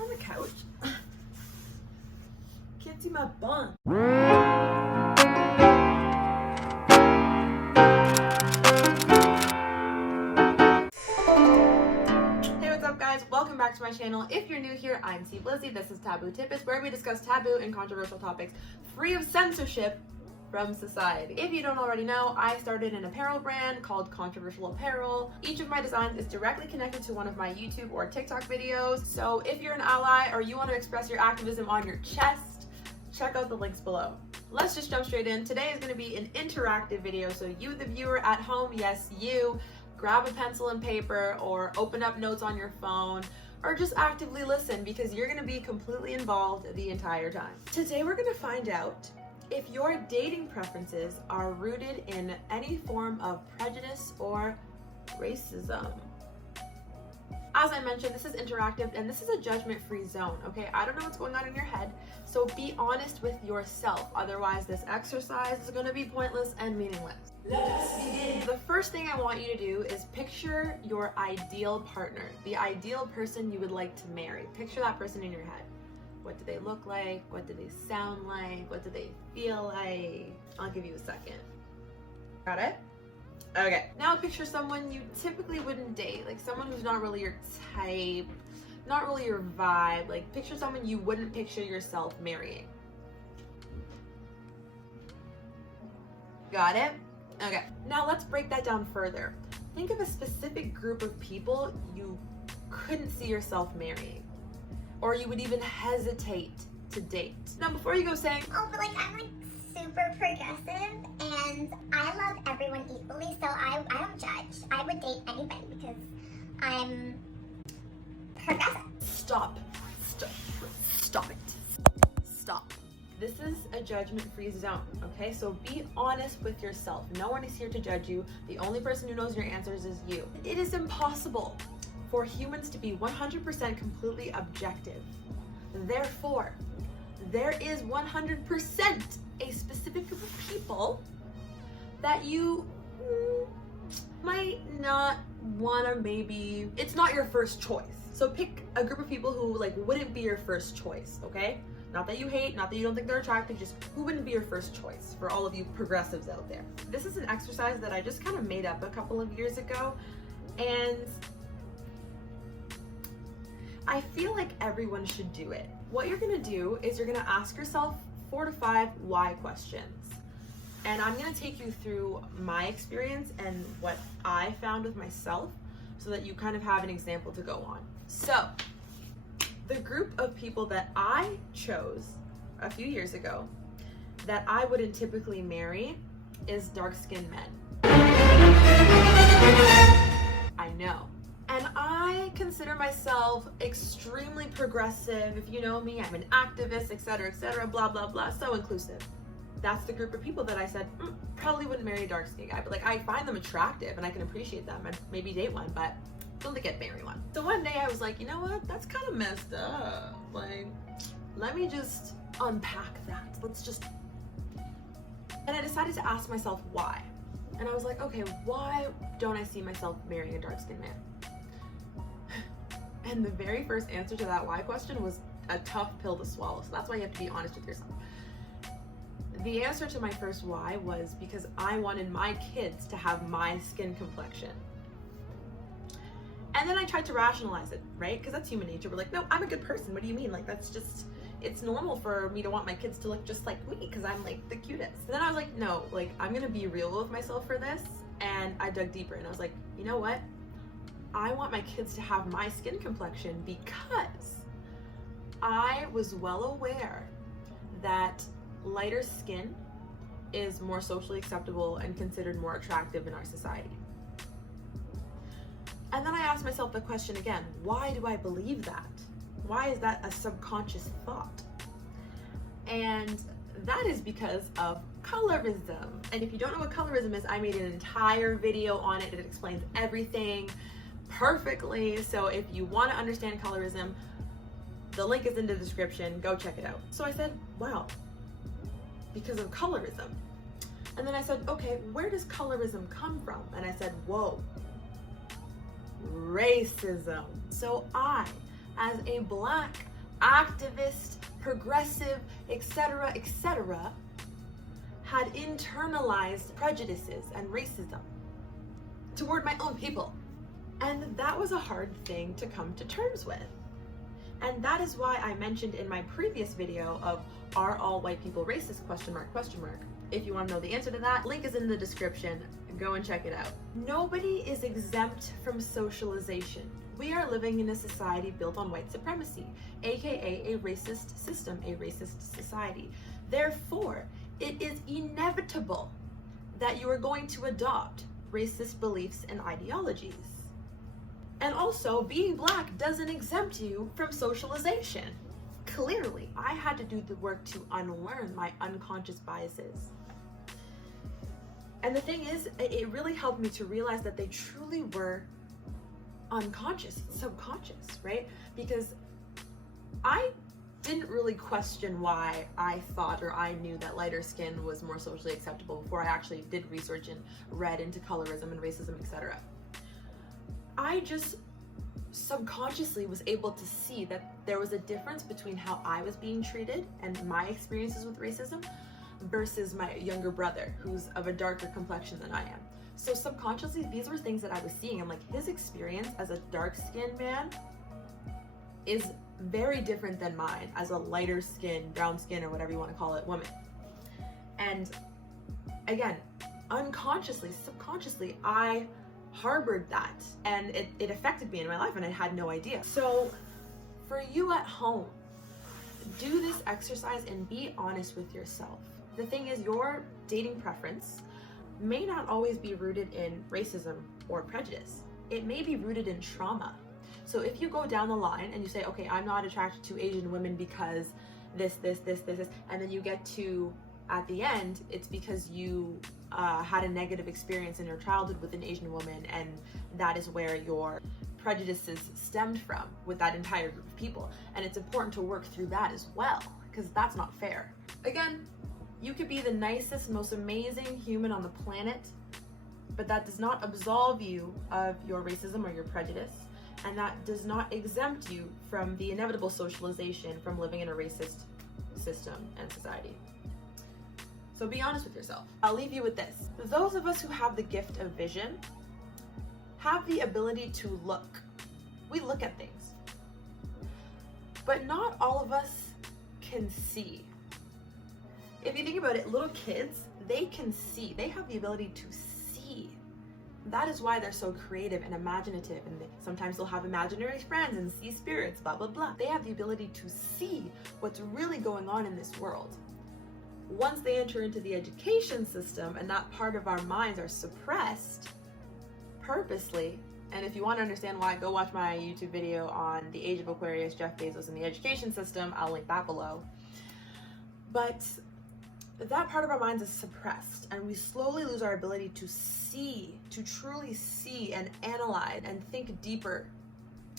on the couch. Can't see my bun. Hey, what's up guys? Welcome back to my channel. If you're new here, I'm Steve Lizzie. This is Taboo Tips, where we discuss taboo and controversial topics free of censorship from society. If you don't already know, I started an apparel brand called Controversial Apparel. Each of my designs is directly connected to one of my YouTube or TikTok videos. So if you're an ally or you want to express your activism on your chest, check out the links below. Let's just jump straight in. Today is going to be an interactive video, so you, the viewer at home, yes, you, grab a pencil and paper or open up notes on your phone or just actively listen, because you're going to be completely involved the entire time. Today we're going to find out if your dating preferences are rooted in any form of prejudice or racism. As I mentioned, this is interactive and this is a judgment-free zone, okay? I don't know what's going on in your head, so be honest with yourself. Otherwise, this exercise is going to be pointless and meaningless. Let's begin. The first thing I want you to do is picture your ideal partner, the ideal person you would like to marry. Picture that person in your head. What do they look like? What do they sound like? What do they feel like? I'll give you a second. Got it? Okay. Now picture someone you typically wouldn't date, like someone who's not really your type, not really your vibe. Like picture someone you wouldn't picture yourself marrying. Got it? Okay. Now let's break that down further. Think of a specific group of people you couldn't see yourself marrying, or you would even hesitate to date. Now, before you go saying, oh, but like I'm like super progressive and I love everyone equally, so I don't judge. I would date anybody because I'm progressive. Stop it. Stop. This is a judgment-free zone, okay? So be honest with yourself. No one is here to judge you. The only person who knows your answers is you. It is impossible for humans to be 100% completely objective. Therefore, there is 100% a specific group of people that you might not wanna, maybe, it's not your first choice. So pick a group of people who like wouldn't be your first choice, okay? Not that you hate, not that you don't think they're attractive, just who wouldn't be your first choice for all of you progressives out there. This is an exercise that I just kind of made up a couple of years ago, and I feel like everyone should do it. What you're gonna do is you're gonna ask yourself 4 to 5 why questions. And I'm gonna take you through my experience and what I found with myself so that you kind of have an example to go on. So, the group of people that I chose a few years ago that I wouldn't typically marry is dark-skinned men. I know. And I consider myself extremely progressive. If you know me, I'm an activist, etc., blah, blah, blah, so inclusive. That's the group of people that I said, probably wouldn't marry a dark-skinned guy, but like I find them attractive and I can appreciate them and maybe date one, but don't think I'd marry one. So one day I was like, you know what, that's kind of messed up. Like, let me just unpack that. And I decided to ask myself why. And I was like, okay, why don't I see myself marrying a dark-skinned man? And the very first answer to that why question was a tough pill to swallow. So that's why you have to be honest with yourself. The answer to my first why was because I wanted my kids to have my skin complexion. And then I tried to rationalize it, right? Because that's human nature. We're like, no, I'm a good person. What do you mean? Like, that's just, it's normal for me to want my kids to look just like me because I'm like the cutest. And then I was like, no, like I'm gonna be real with myself for this. And I dug deeper and I was like, you know what? I want my kids to have my skin complexion because I was well aware that lighter skin is more socially acceptable and considered more attractive in our society. And then I asked myself the question again, why do I believe that? Why is that a subconscious thought? And that is because of colorism. And if you don't know what colorism is, I made an entire video on it. It explains everything perfectly. So if you want to understand colorism, the link is in the description. Go check it out. So I said, wow, because of colorism. And then I said, okay, where does colorism come from? And I said, whoa, racism. So I, as a Black activist, progressive, etc., had internalized prejudices and racism toward my own people. And that was a hard thing to come to terms with. And that is why I mentioned in my previous video of are all white people racist? ? If you want to know the answer to that, link is in the description. Go and check it out. Nobody is exempt from socialization. We are living in a society built on white supremacy, aka a racist system, a racist society. Therefore, it is inevitable that you are going to adopt racist beliefs and ideologies. And also, being Black doesn't exempt you from socialization. Clearly, I had to do the work to unlearn my unconscious biases. And the thing is, it really helped me to realize that they truly were unconscious, subconscious, right? Because I didn't really question why I thought or I knew that lighter skin was more socially acceptable before I actually did research and read into colorism and racism, etc. I just subconsciously was able to see that there was a difference between how I was being treated and my experiences with racism versus my younger brother, who's of a darker complexion than I am. So subconsciously, these were things that I was seeing. I'm like, his experience as a dark-skinned man is very different than mine as a lighter skin, brown skin, or whatever you want to call it, woman. And again, unconsciously, subconsciously, I harbored that, and it affected me in my life, and I had no idea. So for you at home, do this exercise and be honest with yourself. The thing is, your dating preference may not always be rooted in racism or prejudice. It may be rooted in trauma. So if you go down the line and you say, okay, I'm not attracted to Asian women because this, and then you get to, at the end, it's because you had a negative experience in your childhood with an Asian woman, and that is where your prejudices stemmed from with that entire group of people. And it's important to work through that as well, because that's not fair. Again, you could be the nicest, most amazing human on the planet, but that does not absolve you of your racism or your prejudice, and that does not exempt you from the inevitable socialization from living in a racist system and society. So be honest with yourself. I'll leave you with this. Those of us who have the gift of vision have the ability to look. We look at things. But not all of us can see. If you think about it, little kids, they can see. They have the ability to see. That is why they're so creative and imaginative, and sometimes they'll have imaginary friends and see spirits, blah, blah, blah. They have the ability to see what's really going on in this world. Once they enter into the education system and that part of our minds are suppressed purposely, and if you want to understand why, go watch my YouTube video on the age of Aquarius, Jeff Bezos, and the education system. I'll link that below. But that part of our minds is suppressed, and we slowly lose our ability to see, to truly see and analyze and think deeper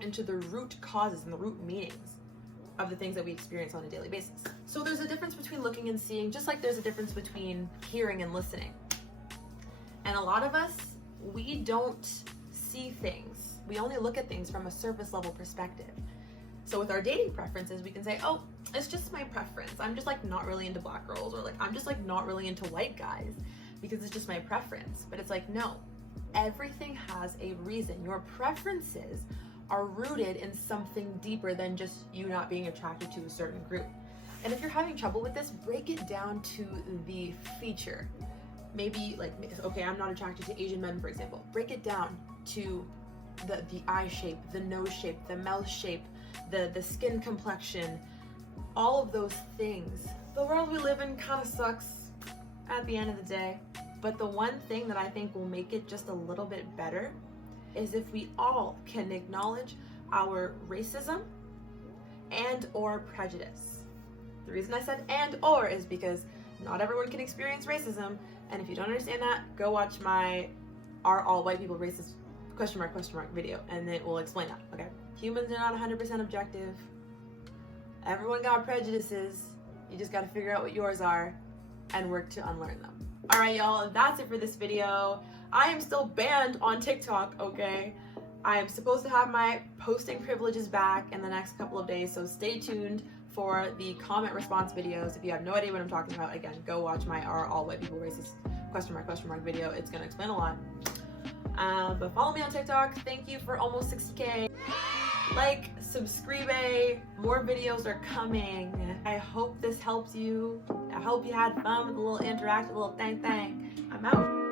into the root causes and the root meanings of the things that we experience on a daily basis. So there's a difference between looking and seeing, just like there's a difference between hearing and listening. And a lot of us, we don't see things. We only look at things from a surface level perspective. So with our dating preferences, we can say, oh, it's just my preference. I'm just like not really into Black girls, or like I'm just like not really into white guys because it's just my preference. But it's like, no, everything has a reason. Your preferences are rooted in something deeper than just you not being attracted to a certain group. And if you're having trouble with this, break it down to the feature. Maybe like, okay, I'm not attracted to Asian men, for example. Break it down to the eye shape, the nose shape, the mouth shape, the skin complexion, all of those things. The world we live in kind of sucks at the end of the day. But the one thing that I think will make it just a little bit better is if we all can acknowledge our racism and or prejudice. The reason I said and or is because not everyone can experience racism, and if you don't understand that, go watch my Are All White People Racist ? Video, and it will explain that, okay? Humans are not 100% objective. Everyone got prejudices. You just gotta figure out what yours are and work to unlearn them. All right, y'all, that's it for this video. I am still banned on TikTok, okay? I am supposed to have my posting privileges back in the next couple of days, so stay tuned for the comment response videos. If you have no idea what I'm talking about, again, go watch my "Are all white people racist?" question mark video. It's gonna explain a lot. But follow me on TikTok. Thank you for almost 60K. Like, subscribe, more videos are coming. I hope this helps you. I hope you had fun with the little interactive little thing. I'm out.